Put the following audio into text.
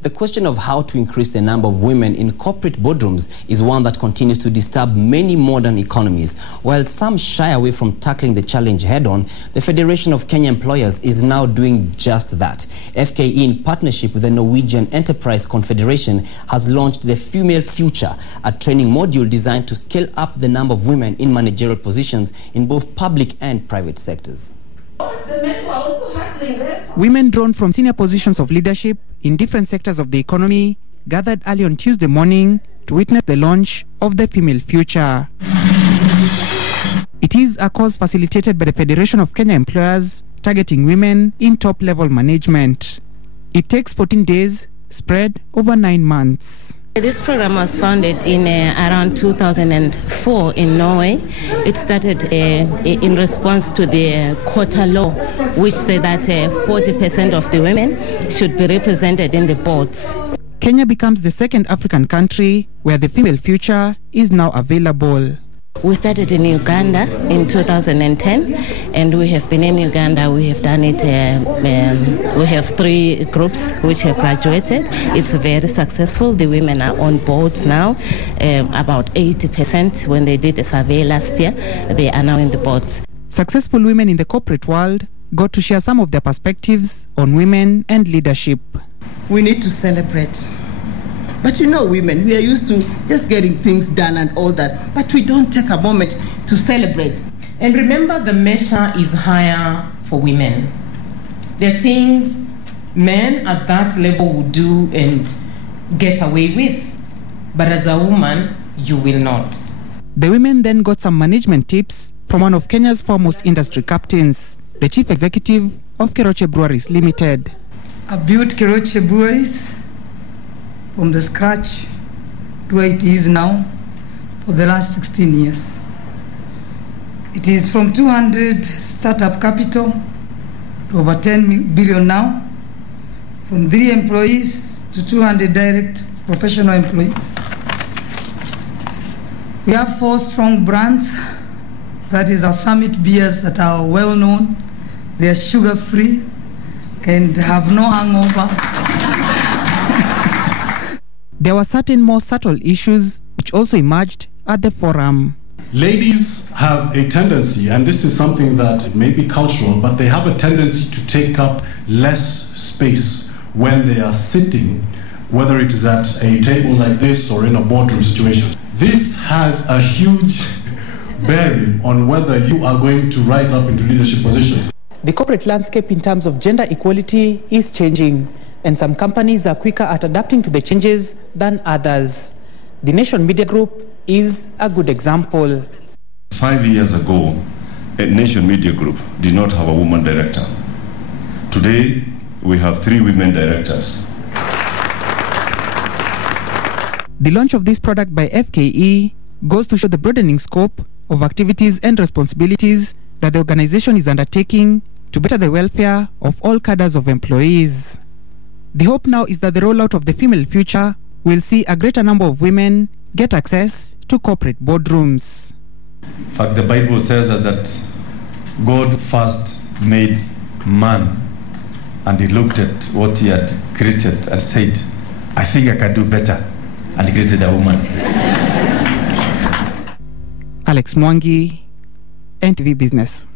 The question of how to increase the number of women in corporate boardrooms is one that continues to disturb many modern economies. While some shy away from tackling the challenge head-on, the Federation of Kenya Employers is now doing just that. FKE, in partnership with the Norwegian Enterprise Confederation, has launched the Female Future, a training module designed to scale up the number of women in managerial positions in both public and private sectors. The men were also handling that. Women drawn from senior positions of leadership in different sectors of the economy gathered early on Tuesday morning to witness the launch of the Female Future. It is a course facilitated by the Federation of Kenya Employers targeting women in top-level management. It takes 14 days, spread over 9 months. This program was founded in around 2004 in Norway. It started in response to the quota law, which said that 40% of the women should be represented in the boards. Kenya becomes the second African country where the Female Future is now available. We started in Uganda in 2010, and we have been in Uganda. We have done it. We have 3 groups which have graduated. It's very successful. The women are on boards now. About 80% when they did a survey last year, they are now in the boards. Successful women in the corporate world got to share some of their perspectives on women and leadership. We need to celebrate. But you know, women, we are used to just getting things done and all that, but we don't take a moment to celebrate. And remember, the measure is higher for women. There are things men at that level would do and get away with, but as a woman, you will not. The women then got some management tips from one of Kenya's foremost industry captains, the chief executive of Keroche Breweries Limited. I built Keroche Breweries from the scratch to where it is now for the last 16 years. It is from 200 startup capital to over 10 billion now, from 3 employees to 200 direct professional employees. We have 4 strong brands. That is our Summit beers that are well known. They are sugar-free and have no hangover. There were certain more subtle issues which also emerged at the forum. Ladies have a tendency, and this is something that may be cultural, but they have a tendency to take up less space when they are sitting, whether it is at a table like this or in a boardroom situation. This has a huge bearing on whether you are going to rise up into leadership positions. The corporate landscape in terms of gender equality is changing, and some companies are quicker at adapting to the changes than others. The Nation Media Group is a good example. 5 years ago, Nation Media Group did not have a woman director. Today, we have 3 women directors. The launch of this product by FKE goes to show the broadening scope of activities and responsibilities that the organization is undertaking to better the welfare of all cadres of employees. The hope now is that the rollout of the Female Future will see a greater number of women get access to corporate boardrooms. In fact, the Bible tells us that God first made man, and he looked at what he had created and said, I think I can do better, and he created a woman. Alex Mwangi, NTV Business.